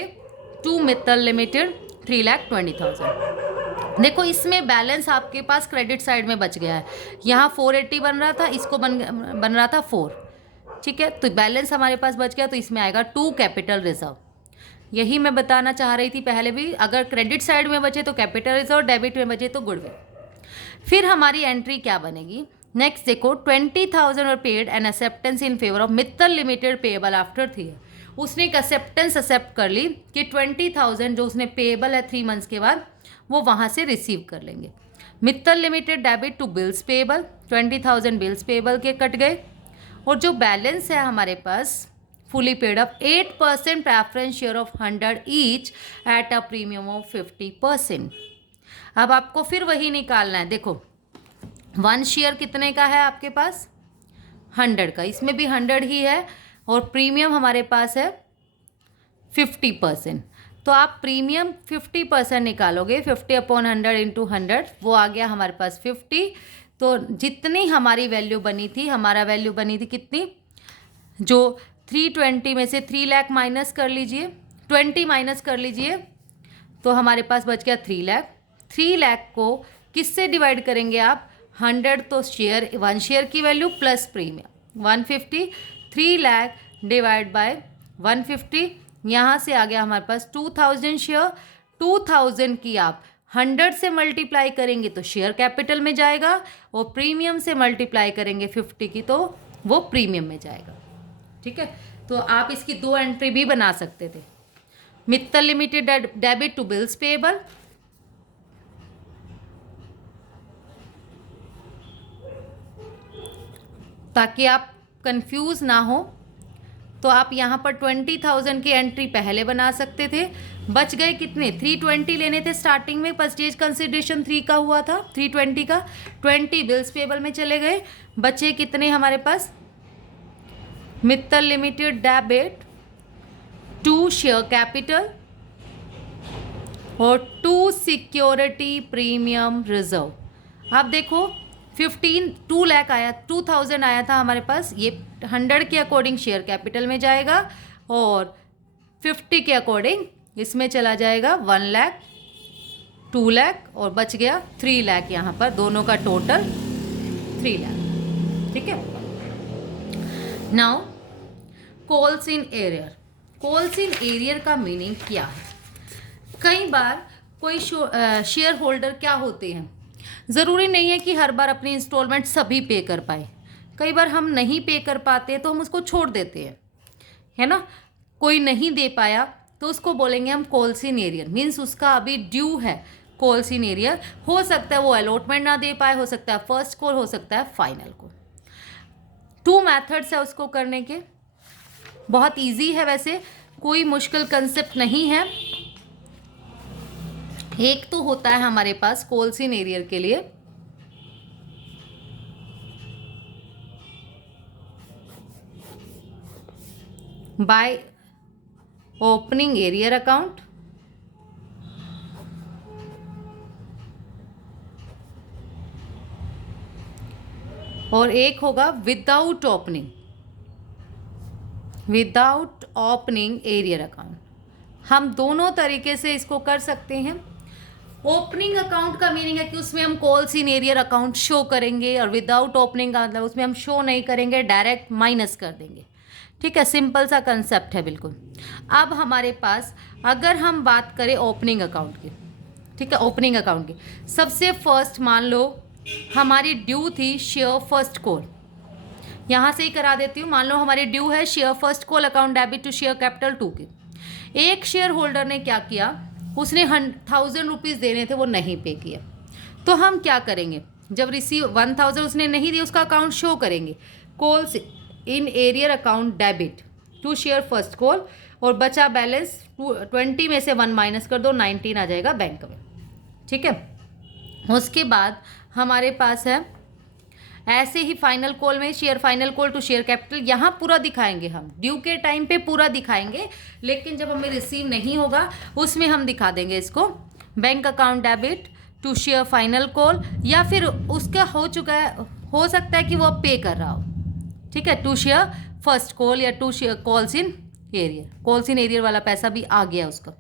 टू मित्तल लिमिटेड 3,20,000। देखो इसमें बैलेंस आपके पास क्रेडिट साइड में बच गया है, यहाँ 480 बन रहा था, इसको बन रहा था 4। ठीक है, तो बैलेंस हमारे पास बच गया, तो इसमें आएगा 2 कैपिटल रिजर्व। यही मैं बताना चाह रही थी पहले भी, अगर क्रेडिट साइड में बचे तो कैपिटल रिजर्व, डेबिट में बचे तो गुडविल। फिर हमारी एंट्री क्या बनेगी, नेक्स्ट देखो 20,000 और paid N acceptance in favour of Mittal limited payable after 3 year. उसने एक एक्सेप्टेंस एक्सेप्ट कर ली कि 20,000 जो उसने पेएबल है 3 months के बाद, वो वहाँ से रिसीव कर लेंगे। Mittal limited debit to bills payable, 20,000 bills payable के कट गए, और जो बैलेंस है हमारे पास fully paid up 8% preference share of 100 each at a premium of 50%। अब आपको फिर वही निकालना है, देखो 1 शेयर कितने का है आपके पास, 100 का, इसमें भी 100 ही है, और प्रीमियम हमारे पास है 50%। तो आप प्रीमियम 50% निकालोगे, 50/100 इंटू 100, वो आ गया हमारे पास 50। तो जितनी हमारी वैल्यू बनी थी, हमारा वैल्यू बनी थी कितनी, जो 320 में से 3 लाख माइनस कर लीजिए, 20 माइनस कर लीजिए, तो हमारे पास बच गया 3 लाख। 3 लाख को किससे डिवाइड करेंगे आप, 100 तो शेयर, 1 शेयर की value plus premium 150, 3 lakh divide by 150, यहाँ से आ गया हमारे पास 2,000 शेयर। 2,000 की आप 100 से मल्टीप्लाई करेंगे तो शेयर कैपिटल में जाएगा, और प्रीमियम से मल्टीप्लाई करेंगे 50 की तो वो प्रीमियम में जाएगा। ठीक है, तो आप इसकी 2 एंट्री भी बना सकते थे, Mittal limited debit to bills payable, ताकि आप कंफ्यूज ना हो। तो आप यहाँ पर 20,000 की एंट्री पहले बना सकते थे। बच गए कितने, 320 लेने थे स्टार्टिंग में, परचेज कंसिडरेशन 3 का हुआ था, 320 का, 20 बिल्स पेबल में चले गए, बचे कितने हमारे पास, Mittal limited debit 2 share capital और 2 सिक्योरिटी प्रीमियम रिजर्व। आप देखो 2 लाख आया, 2,000 आया था हमारे पास, ये 100 के अकॉर्डिंग शेयर कैपिटल में जाएगा, और 50 के अकॉर्डिंग इसमें चला जाएगा 1 लाख, 2 लाख, और बच गया 3 लाख, यहाँ पर दोनों का टोटल 3 लाख। ठीक है, now calls in arrear. Calls in arrear का मीनिंग क्या है, कई बार कोई शेयर होल्डर क्या होते हैं, ज़रूरी नहीं है कि हर बार अपनी इंस्टॉलमेंट सभी पे कर पाए, कई बार हम नहीं पे कर पाते तो हम उसको छोड़ देते हैं, है ना। कोई नहीं दे पाया तो उसको बोलेंगे हम कॉल्स इन एरियर, मीन्स उसका अभी ड्यू है कॉल्स इन एरियर। हो सकता है वो अलॉटमेंट ना दे पाए, हो सकता है फर्स्ट कॉल, हो सकता है फाइनल कॉल। 2 मेथड्स है उसको करने के, बहुत ईजी है, वैसे कोई मुश्किल कंसेप्ट नहीं है। एक तो होता है हमारे पास कॉल्स इन एरियर के लिए बाय ओपनिंग एरियर अकाउंट, और एक होगा विदाउट ओपनिंग एरियर अकाउंट। हम दोनों तरीके से इसको कर सकते हैं। ओपनिंग अकाउंट का मीनिंग है कि उसमें हम calls in arrear account show करेंगे, और विदाउट ओपनिंग का मतलब उसमें हम शो नहीं करेंगे, डायरेक्ट माइनस कर देंगे। ठीक है, सिंपल सा कंसेप्ट है बिल्कुल। अब हमारे पास अगर हम बात करें ओपनिंग अकाउंट की, ठीक है, ओपनिंग अकाउंट की, सबसे फर्स्ट मान लो हमारी ड्यू थी शेयर फर्स्ट कॉल, यहाँ से ही करा देती हूँ। मान लो हमारी ड्यू है share first call account debit to share capital 2 के। एक शेयर होल्डर ने क्या किया, उसने 1000 रुपीज़ देने थे, वो नहीं पे किया। तो हम क्या करेंगे, जब रिसीव 1000 उसने नहीं दिया, उसका अकाउंट शो करेंगे calls in arrear account debit to share first call, और बचा बैलेंस 20 में से 1 माइनस कर दो, 19 आ जाएगा बैंक में। ठीक है, उसके बाद हमारे पास है ऐसे ही फाइनल कॉल में share final call to share capital, यहाँ पूरा दिखाएंगे हम, ड्यू के टाइम पे पूरा दिखाएंगे, लेकिन जब हमें रिसीव नहीं होगा उसमें हम दिखा देंगे इसको bank account debit to share final call, या फिर उसका हो चुका है, हो सकता है कि वो अब पे कर रहा हो। ठीक है, टू शेयर फर्स्ट कॉल या to share calls in arrear, calls in arrear वाला पैसा भी आ गया उसका।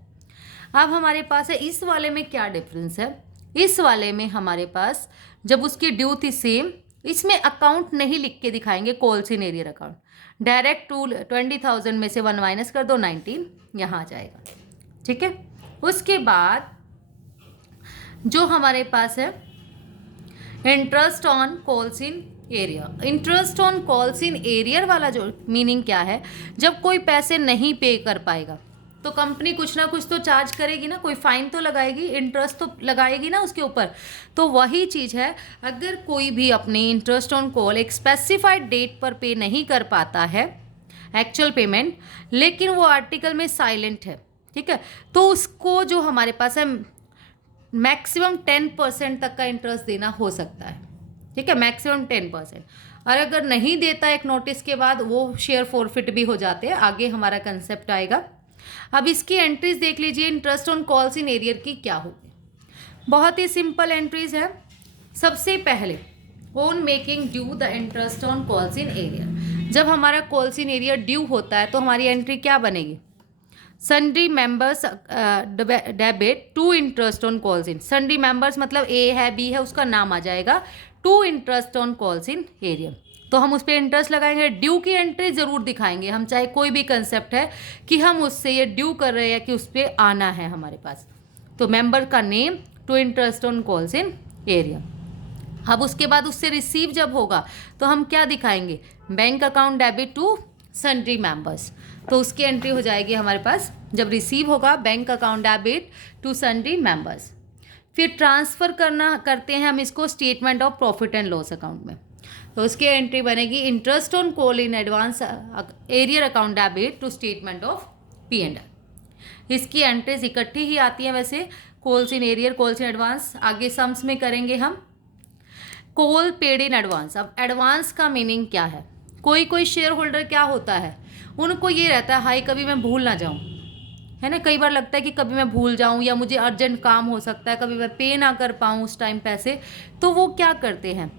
अब हमारे पास है इस वाले में क्या डिफरेंस है, इस वाले में हमारे पास जब उसकी ड्यू थी सेम, इसमें अकाउंट नहीं लिख के दिखाएंगे calls in arrear account, direct 20,000 में से 1 माइनस कर दो, 19 यहाँ आ जाएगा। ठीक है, उसके बाद जो हमारे पास है interest on calls in arrear. Interest on calls in arrear वाला जो मीनिंग क्या है, जब कोई पैसे नहीं पे कर पाएगा तो कंपनी कुछ ना कुछ तो चार्ज करेगी ना, कोई फाइन तो लगाएगी, इंटरेस्ट तो लगाएगी ना उसके ऊपर। तो वही चीज़ है, अगर कोई भी अपनी इंटरेस्ट ऑन कॉल एक स्पेसिफाइड डेट पर पे नहीं कर पाता है एक्चुअल पेमेंट, लेकिन वो आर्टिकल में साइलेंट है, ठीक है, तो उसको जो हमारे पास है मैक्सिमम 10% तक का इंटरेस्ट देना हो सकता है। ठीक है, मैक्सिमम 10%। और अगर नहीं देता एक नोटिस के बाद, वो शेयर फॉरफिट भी हो जाते हैं, आगे हमारा कंसेप्ट आएगा। अब इसकी एंट्रीज देख लीजिए, interest on calls in arrear की क्या होगी। बहुत ही सिंपल एंट्रीज है। सबसे पहले on making due the interest on calls in arrear, जब हमारा कॉल्स इन एरियर ड्यू होता है तो हमारी एंट्री क्या बनेगी, sundry members debit to interest on calls in. Sundry members मतलब ए है, बी है, उसका नाम आ जाएगा, to interest on calls in arrear, तो हम उस पर इंटरेस्ट लगाएंगे। ड्यू की एंट्री ज़रूर दिखाएंगे हम, चाहे कोई भी कंसेप्ट है कि हम उससे ये ड्यू कर रहे हैं कि उस पर आना है हमारे पास, तो मेंबर का name, to interest on calls in arrear. अब उसके बाद उससे रिसीव जब होगा तो हम क्या दिखाएंगे, bank account debit to sundry members, तो उसकी एंट्री हो जाएगी हमारे पास, जब रिसीव होगा bank account debit to sundry members. फिर ट्रांसफ़र करते हैं हम इसको statement of profit and loss account में, तो उसकी एंट्री बनेगी interest on call in advance arrear account debit to statement of P&L। इसकी एंट्रीज इकट्ठी ही आती हैं वैसे, calls in arrear, calls in advance, आगे सम्स में करेंगे हम। कॉल पेड इन एडवांस, अब एडवांस का मीनिंग क्या है, कोई कोई शेयर होल्डर क्या होता है, उनको ये रहता है हाई कभी मैं भूल ना जाऊँ, है ना, कई बार लगता है कि कभी मैं भूल जाऊँ या मुझे अर्जेंट काम हो सकता है, कभी मैं पे ना कर पाऊँ उस टाइम पैसे, तो वो क्या करते हैं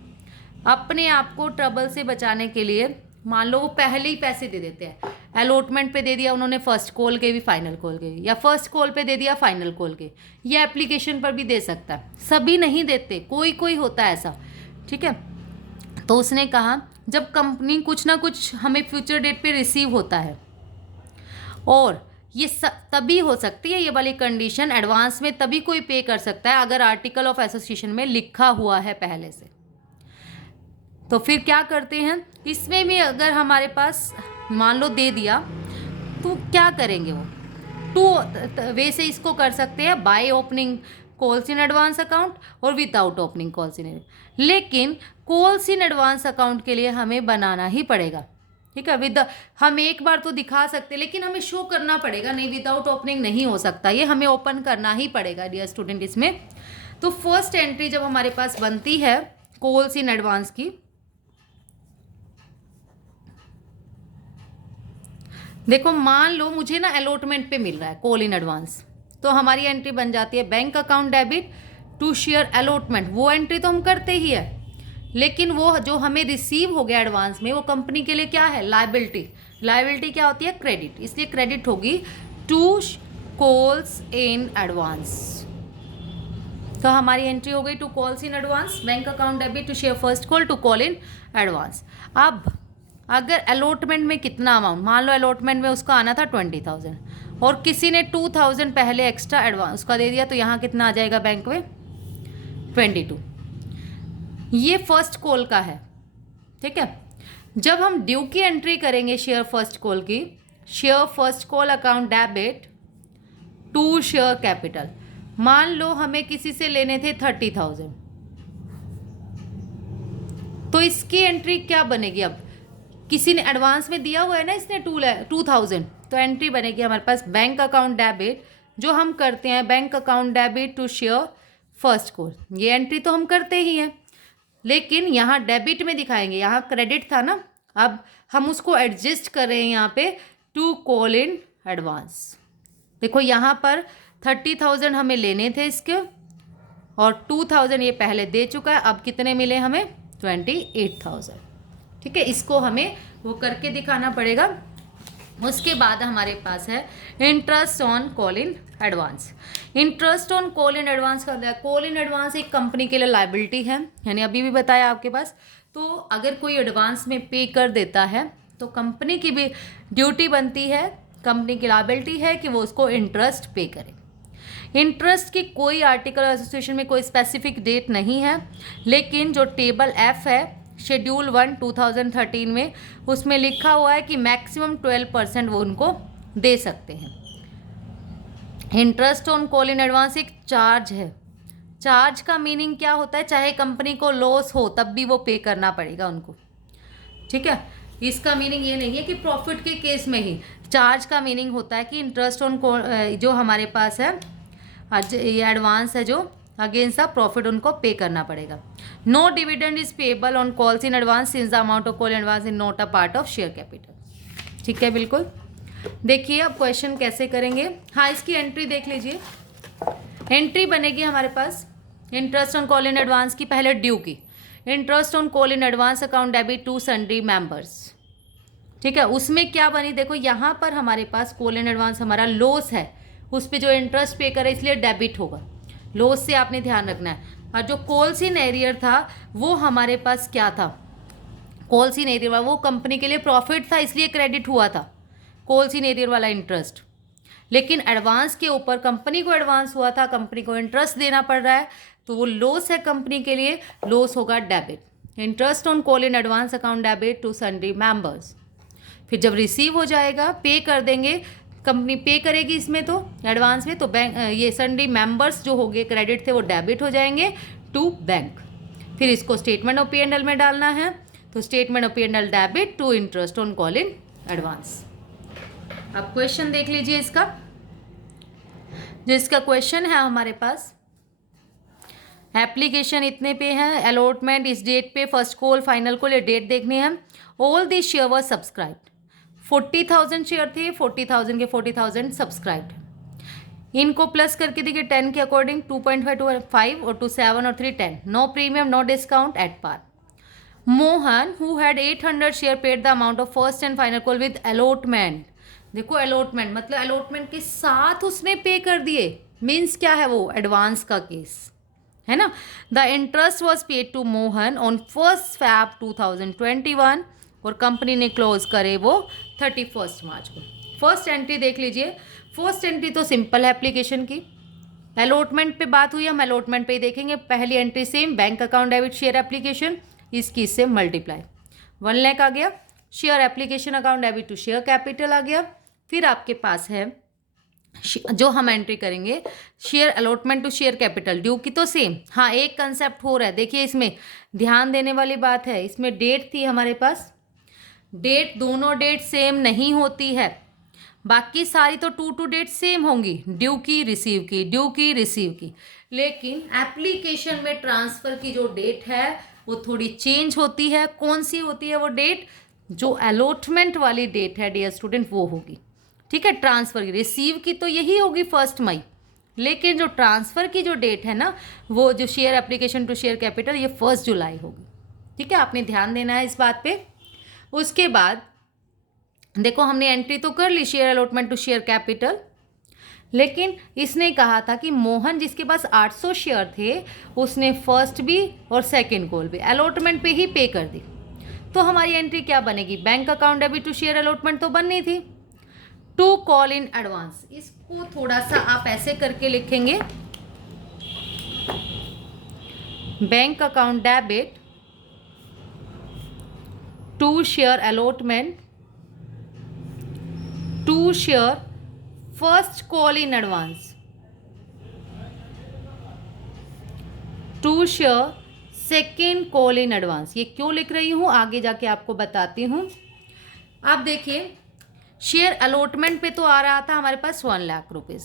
अपने आप को ट्रबल से बचाने के लिए, मान लो वो पहले ही पैसे दे देते हैं, अलॉटमेंट पे दे दिया उन्होंने फर्स्ट कॉल के भी फाइनल कॉल के भी, या फर्स्ट कॉल पे दे दिया फाइनल कॉल के, या एप्लीकेशन पर भी दे सकता है, सभी नहीं देते, कोई कोई होता है ऐसा। ठीक है, तो उसने कहा जब कंपनी कुछ ना कुछ हमें फ्यूचर डेट पे रिसीव होता है, और ये तभी हो सकती है ये वाली कंडीशन, एडवांस में तभी कोई पे कर सकता है अगर आर्टिकल ऑफ एसोसिएशन में लिखा हुआ है पहले से। तो फिर क्या करते हैं, इसमें भी अगर हमारे पास मान लो दे दिया तो क्या करेंगे, वो टू वे से इसको कर सकते हैं, by opening calls in advance account और विदाउट ओपनिंग कॉल्स इन, लेकिन कॉल्स इन एडवांस अकाउंट के लिए हमें बनाना ही पड़ेगा। ठीक है, हम एक बार तो दिखा सकते, लेकिन हमें शो करना पड़ेगा, नहीं विदाउट ओपनिंग नहीं हो सकता, ये हमें ओपन करना ही पड़ेगा डियर स्टूडेंट इसमें। तो फर्स्ट एंट्री जब हमारे पास बनती है कॉल्स इन एडवांस की, देखो मान लो मुझे ना अलॉटमेंट पे मिल रहा है कॉल इन एडवांस, तो हमारी एंट्री बन जाती है bank account debit to share allotment. वो एंट्री तो हम करते ही है, लेकिन वो जो हमें रिसीव हो गया एडवांस में, वो कंपनी के लिए क्या है, लायबिलिटी। लायबिलिटी क्या होती है, क्रेडिट, इसलिए क्रेडिट होगी टू कॉल्स इन एडवांस। तो हमारी एंट्री हो गई to calls in advance, bank account debit to share first call to call in advance. अब अगर अलॉटमेंट में कितना अमाउंट, मान लो अलॉटमेंट में उसका आना था 20,000 और किसी ने 2,000 पहले एक्स्ट्रा एडवांस उसका दे दिया, तो यहाँ कितना आ जाएगा बैंक में 22। ये फर्स्ट कॉल का है, ठीक है। जब हम ड्यू की एंट्री करेंगे शेयर फर्स्ट कॉल की, share first call account debit to share capital, मान लो हमें किसी से लेने थे 30,000, तो इसकी एंट्री क्या बनेगी? अब किसी ने एडवांस में दिया हुआ है ना इसने 2,000, तो एंट्री बनेगी हमारे पास बैंक अकाउंट डेबिट, जो हम करते हैं bank account debit to share first call, ये एंट्री तो हम करते ही हैं, लेकिन यहाँ डेबिट में दिखाएंगे, यहाँ क्रेडिट था ना, अब हम उसको एडजस्ट कर रहे हैं यहाँ पे टू कॉल इन एडवांस। देखो यहाँ पर 30,000 हमें लेने थे इसके, और 2,000 ये पहले दे चुका है, अब कितने मिले हमें? 28,000, ठीक है। इसको हमें वो करके दिखाना पड़ेगा। उसके बाद हमारे पास है interest on call in advance. Interest on call in advance का है, कॉल इन एडवांस एक कंपनी के लिए लायबिलिटी है, यानी अभी भी बताया आपके पास। तो अगर कोई एडवांस में पे कर देता है तो कंपनी की भी ड्यूटी बनती है, कंपनी की लायबिलिटी है कि वो उसको इंटरेस्ट पे करे। इंटरेस्ट की कोई आर्टिकल एसोसिएशन में कोई स्पेसिफिक डेट नहीं है, लेकिन जो टेबल एफ है शेड्यूल 1 2013 में, उसमें लिखा हुआ है कि मैक्सिमम 12% वो उनको दे सकते हैं। Interest on call in advance एक चार्ज है। चार्ज का मीनिंग क्या होता है? चाहे कंपनी को लॉस हो तब भी वो पे करना पड़ेगा उनको, ठीक है। इसका मीनिंग ये नहीं है कि प्रॉफिट के केस में ही, चार्ज का मीनिंग होता है कि इंटरेस्ट ऑन जो हमारे पास है ये एडवांस है जो अगेंस्ट द प्रॉफिट उनको पे करना पड़ेगा। No dividend is payable on calls in advance since the amount of call in advance is not a part of share capital, ठीक है। बिल्कुल देखिए अब क्वेश्चन कैसे करेंगे। हाँ, इसकी एंट्री देख लीजिए। एंट्री बनेगी हमारे पास interest on call in advance की, पहले ड्यू की, interest on call in advance account debit to sundry members, ठीक है। उसमें क्या बनी? देखो यहाँ पर हमारे पास कॉल इन एडवांस हमारा लॉस है, उस पर जो इंटरेस्ट पे करे इसलिए डेबिट होगा, लॉस से आपने ध्यान रखना है। और जो कॉल्स इन एरियर था वो हमारे पास क्या था? कॉल्स इन एरियर वाला वो कंपनी के लिए प्रॉफिट था, इसलिए क्रेडिट हुआ था कॉल्स इन एरियर वाला इंटरेस्ट। लेकिन एडवांस के ऊपर कंपनी को एडवांस हुआ था, कंपनी को इंटरेस्ट देना पड़ रहा है, तो वो लॉस है कंपनी के लिए, लॉस होगा debit. Interest on call in advance account debit to sundry members. फिर जब रिसीव हो जाएगा, पे कर देंगे, कंपनी पे करेगी इसमें तो एडवांस में, तो बैंक ये सन्ड्री मेंबर्स जो हो गए क्रेडिट थे वो डेबिट हो जाएंगे टू बैंक। फिर इसको स्टेटमेंट ऑफ P&L में डालना है, तो statement of P&L debit to interest on call in advance. अब क्वेश्चन देख लीजिए इसका, जो इसका क्वेश्चन है हमारे पास, एप्लीकेशन इतने पे है, अलॉटमेंट इस डेट पे, फर्स्ट कॉल फाइनल कॉल, ये डेट देखनी है। All the share were subscribed, 40,000 share थे, 40,000 के 40,000 सब्सक्राइब्ड। इनको प्लस करके देखिए 10 के अकॉर्डिंग 2.5 to 5 और 2 7 और 3 10, no premium no discount at par. Mohan who had 800 share paid the amount of first and final call with allotment. देखो अलॉटमेंट मतलब अलॉटमेंट के साथ उसने पे कर दिए, मीन्स क्या है वो? एडवांस का केस है ना। The interest was paid to Mohan on 1 Feb 2021 और कंपनी ने क्लोज करे वो 31 मार्च को। फर्स्ट एंट्री देख लीजिए। फर्स्ट एंट्री तो सिंपल है एप्लीकेशन की, अलॉटमेंट पे बात हुई, हम अलॉटमेंट पे ही देखेंगे। पहली entry same, bank account debit share application, इसकी इससे मल्टीप्लाई, 1 लाख आ गया। Share application account debit to share capital आ गया। फिर आपके पास है जो हम एंट्री करेंगे share allotment to share capital, due की तो सेम। हाँ, एक कंसेप्ट हो रहा है, देखिए इसमें ध्यान देने वाली बात है। इसमें डेट थी हमारे पास, डेट दोनों डेट सेम नहीं होती है, बाकी सारी तो टू डेट सेम होंगी, ड्यू की रिसीव की, ड्यू की रिसीव की। लेकिन एप्लीकेशन में ट्रांसफ़र की जो डेट है वो थोड़ी चेंज होती है। कौन सी होती है वो डेट? जो अलॉटमेंट वाली डेट है डियर स्टूडेंट वो होगी, ठीक है। ट्रांसफ़र की, रिसीव की तो यही होगी 1 मई, लेकिन जो ट्रांसफ़र की जो डेट है ना वो जो share application to share capital ये 1 जुलाई होगी, ठीक है। आपने ध्यान देना है इस बात पे। उसके बाद देखो हमने एंट्री तो कर ली share allotment to share capital, लेकिन इसने कहा था कि मोहन जिसके पास 800 शेयर थे उसने फर्स्ट भी और सेकंड कॉल भी अलॉटमेंट पे ही पे कर दी। तो हमारी एंट्री क्या बनेगी? Bank account debit to share allotment तो बननी थी, टू कॉल इन एडवांस। इसको थोड़ा सा आप ऐसे करके लिखेंगे, bank account debit 2 share allotment, 2 share first call in advance, 2 share second call in advance. ये क्यों लिख रही हूँ आगे जाके आपको बताती हूँ। आप देखिए शेयर अलॉटमेंट पे तो आ रहा था हमारे पास 1 लाख रुपीज़,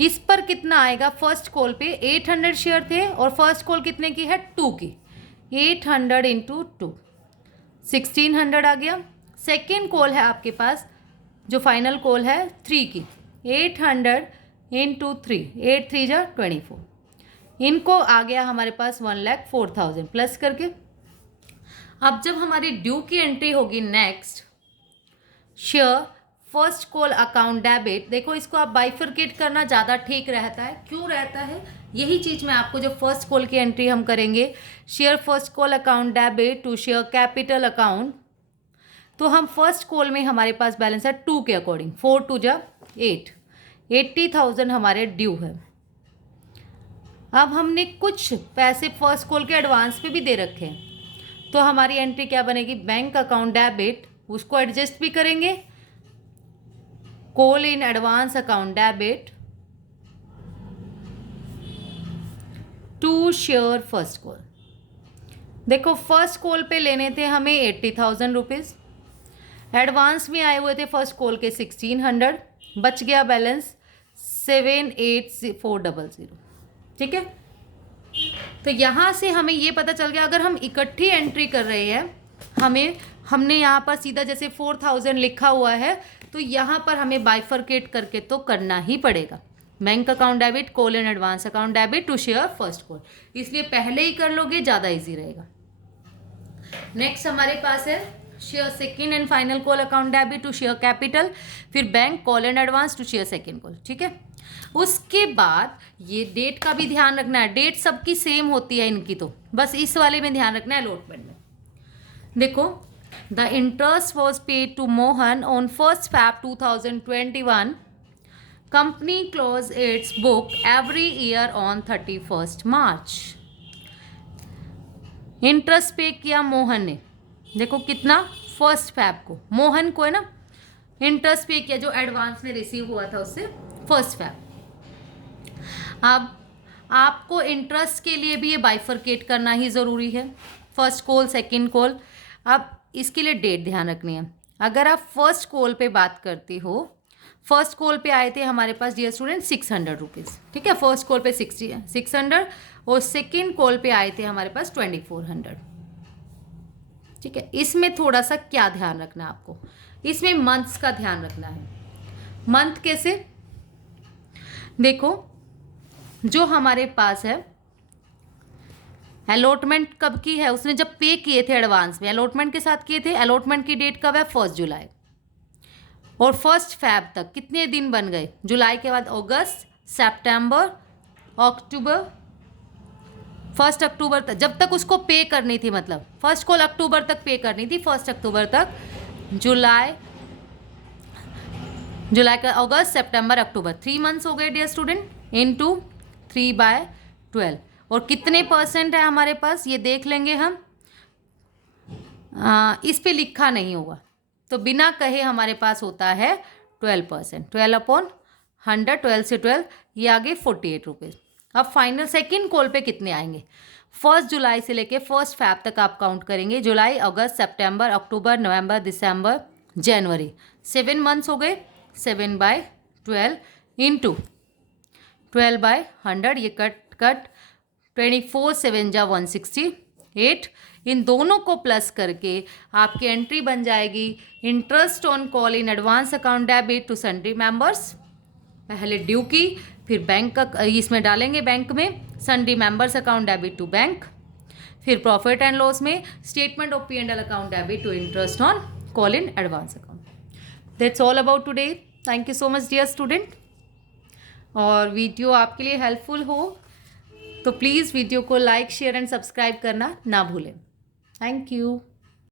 इस पर कितना आएगा, फर्स्ट कॉल पे 800 शेयर थे और फर्स्ट कॉल कितने की है, 2 की, 800 इंटू 2 1600 आ गया। सेकेंड कॉल है आपके पास जो फाइनल कॉल है 3 की, 800 इंटू 3, 8 3 जा 24, इनको आ गया हमारे पास 1,04,000 प्लस करके। अब जब हमारी ड्यू की एंट्री होगी next, share first call account debit, देखो इसको आप बाइफरकेट करना ज़्यादा ठीक रहता है। क्यों रहता है, यही चीज़ मैं आपको, जब फर्स्ट कॉल की एंट्री हम करेंगे share first call account debit to share capital account, तो हम फर्स्ट कॉल में हमारे पास बैलेंस है 2 के अकॉर्डिंग, 4 2 जा 8, 80,000 हमारे ड्यू है। अब हमने कुछ पैसे फर्स्ट कॉल के एडवांस पे भी दे रखे हैं, तो हमारी एंट्री क्या बनेगी, बैंक अकाउंट डेबिट, उसको एडजस्ट भी करेंगे, call in advance account debit to share first call. देखो फर्स्ट कॉल पे लेने थे हमें 80,000 रुपीज़, एडवांस में आए हुए थे फर्स्ट कॉल के 1600, बच गया बैलेंस 78400, ठीक है। तो यहाँ से हमें ये पता चल गया, अगर हम इकट्ठी एंट्री कर रहे हैं, हमने यहाँ पर सीधा जैसे 4,000 लिखा हुआ है, तो यहाँ पर हमें बाइफरकेट करके तो करना ही पड़ेगा, bank account debit call in advance account debit to share first call, इसलिए पहले ही कर लोगे ज़्यादा इजी रहेगा। नेक्स्ट हमारे पास है share second and final call account debit to share capital, फिर bank call in advance to share second call, ठीक है। उसके बाद ये डेट का भी ध्यान रखना है, डेट सबकी सेम होती है इनकी, तो बस इस वाले में ध्यान रखना है अलॉटमेंट में। देखो the interest was paid to Mohan on 1 Feb 2021, company close its book every year on 31 March। Interest pay किया मोहन ने, देखो कितना, 1 Feb को, मोहन को है ना, इंटरेस्ट पे किया जो एडवांस में रिसीव हुआ था उससे 1 Feb। अब आपको इंटरेस्ट के लिए भी ये बाइफरकेट करना ही ज़रूरी है, फर्स्ट कॉल सेकंड कॉल। अब इसके लिए डेट ध्यान रखनी है। अगर आप फर्स्ट कॉल पे बात करती हो, फर्स्ट कॉल पे आए थे हमारे पास डियर स्टूडेंट 600 रुपीज़, ठीक है, फर्स्ट कॉल पे 600 और सेकंड कॉल पे आए थे हमारे पास 2400, ठीक है। इसमें थोड़ा सा क्या ध्यान रखना है आपको, इसमें मंथ्स का ध्यान रखना है। मंथ कैसे, देखो जो हमारे पास है अलॉटमेंट कब की है, उसने जब पे किए थे एडवांस में, अलॉटमेंट के साथ किए थे, अलॉटमेंट की डेट कब है 1 जुलाई, और 1 Feb तक कितने दिन बन गए, जुलाई के बाद अगस्त, सितंबर, अक्टूबर, 1 अक्टूबर तक, जब तक उसको पे करनी थी, मतलब फर्स्ट कॉल अक्टूबर तक पे करनी थी, 1 अक्टूबर तक, जुलाई का अगस्त सितंबर अक्टूबर, 3 मंथ्स हो गए डियर स्टूडेंट, इनटू 3/12, और कितने परसेंट है हमारे पास ये देख लेंगे हम, इस पे लिखा नहीं होगा, तो बिना कहे हमारे पास होता है 12%, 12/100, 12 से 12, ये आगे 48 रुपीज़। अब फाइनल सेकंड कॉल पे कितने आएंगे, 1 जुलाई से लेके 1 Feb तक आप काउंट करेंगे, जुलाई अगस्त सितंबर अक्टूबर नवंबर दिसंबर जनवरी, 7 मंथ्स हो गए, 7/12 इंटू 12/100, ये कट 24 7 जा 168, इन दोनों को प्लस करके आपकी एंट्री बन जाएगी interest on call in advance account debit to sundry members, पहले ड्यू की, फिर बैंक का इसमें डालेंगे बैंक में, sundry members account debit to bank, फिर प्रॉफिट एंड लॉस में statement of P&L account debit to interest on call in advance account. That's all about today, thank you so much dear student. और video आपके लिए helpful हो तो please video को like share and subscribe करना ना भूलें। Thank you.